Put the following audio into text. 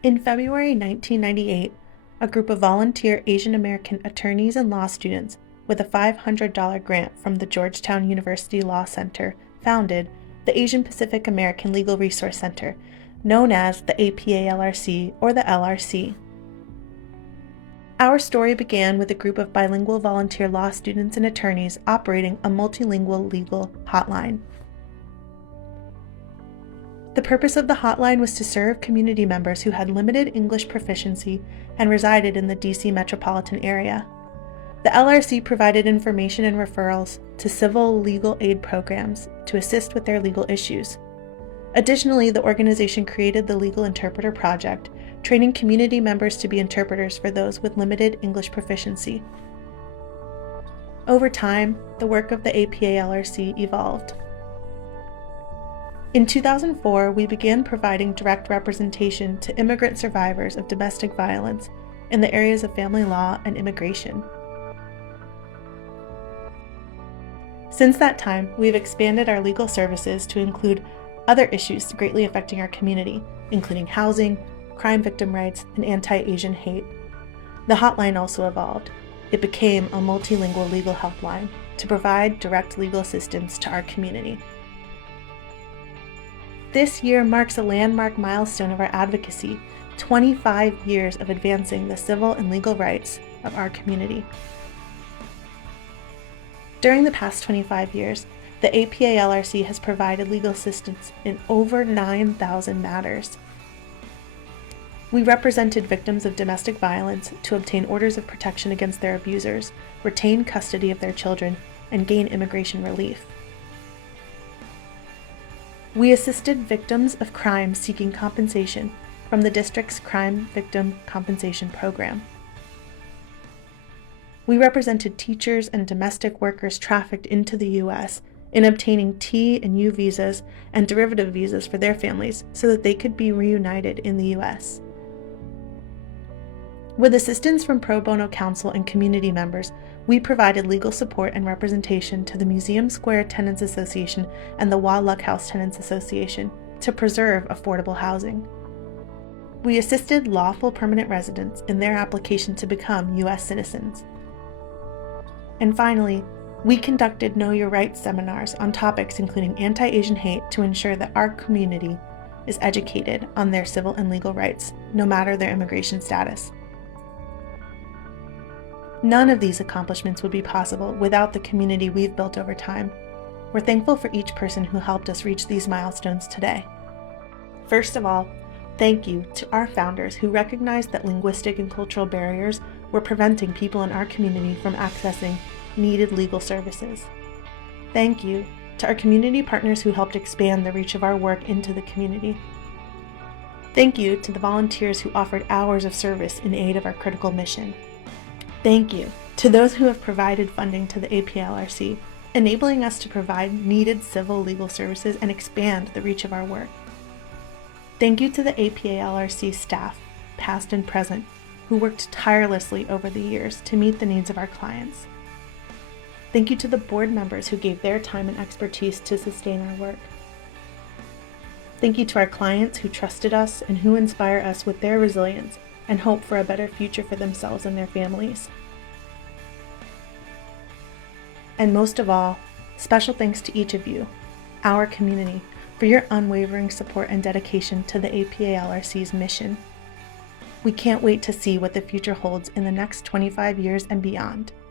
In February 1998, a group of volunteer Asian American attorneys and law students with a $500 grant from the Georgetown University Law Center founded the Asian Pacific American Legal Resource Center, known as the APALRC or the LRC. Our story began with a group of bilingual volunteer law students and attorneys operating a multilingual legal hotline. The purpose of the hotline was to serve community members who had limited English proficiency and resided in the DC metropolitan area. The LRC provided information and referrals to civil legal aid programs to assist with their legal issues. Additionally, the organization created the Legal Interpreter Project, training community members to be interpreters for those with limited English proficiency. Over time, the work of the APALRC evolved. In 2004, we began providing direct representation to immigrant survivors of domestic violence in the areas of family law and immigration. Since that time, we've expanded our legal services to include other issues greatly affecting our community, including housing, crime victim rights, and anti-Asian hate. The hotline also evolved. It became a multilingual legal helpline to provide direct legal assistance to our community. This year marks a landmark milestone of our advocacy, 25 years of advancing the civil and legal rights of our community. During the past 25 years, the APALRC has provided legal assistance in over 9,000 matters. We represented victims of domestic violence to obtain orders of protection against their abusers, retain custody of their children, and gain immigration relief. We assisted victims of crime seeking compensation from the district's Crime Victim Compensation Program. We represented teachers and domestic workers trafficked into the U.S. in obtaining T and U visas and derivative visas for their families so that they could be reunited in the U.S. With assistance from pro bono counsel and community members, we provided legal support and representation to the Museum Square Tenants Association and the Wa Luck House Tenants Association to preserve affordable housing. We assisted lawful permanent residents in their application to become U.S. citizens. And finally, we conducted Know Your Rights seminars on topics including anti-Asian hate to ensure that our community is educated on their civil and legal rights, no matter their immigration status. None of these accomplishments would be possible without the community we've built over time. We're thankful for each person who helped us reach these milestones today. First of all, thank you to our founders who recognized that linguistic and cultural barriers were preventing people in our community from accessing needed legal services. Thank you to our community partners who helped expand the reach of our work into the community. Thank you to the volunteers who offered hours of service in aid of our critical mission. Thank you to those who have provided funding to the APALRC, enabling us to provide needed civil legal services and expand the reach of our work. Thank you to the APALRC staff, past and present, who worked tirelessly over the years to meet the needs of our clients. Thank you to the board members who gave their time and expertise to sustain our work. Thank you to our clients who trusted us and who inspire us with their resilience and hope for a better future for themselves and their families. And most of all, special thanks to each of you, our community, for your unwavering support and dedication to the APALRC's mission. We can't wait to see what the future holds in the next 25 years and beyond.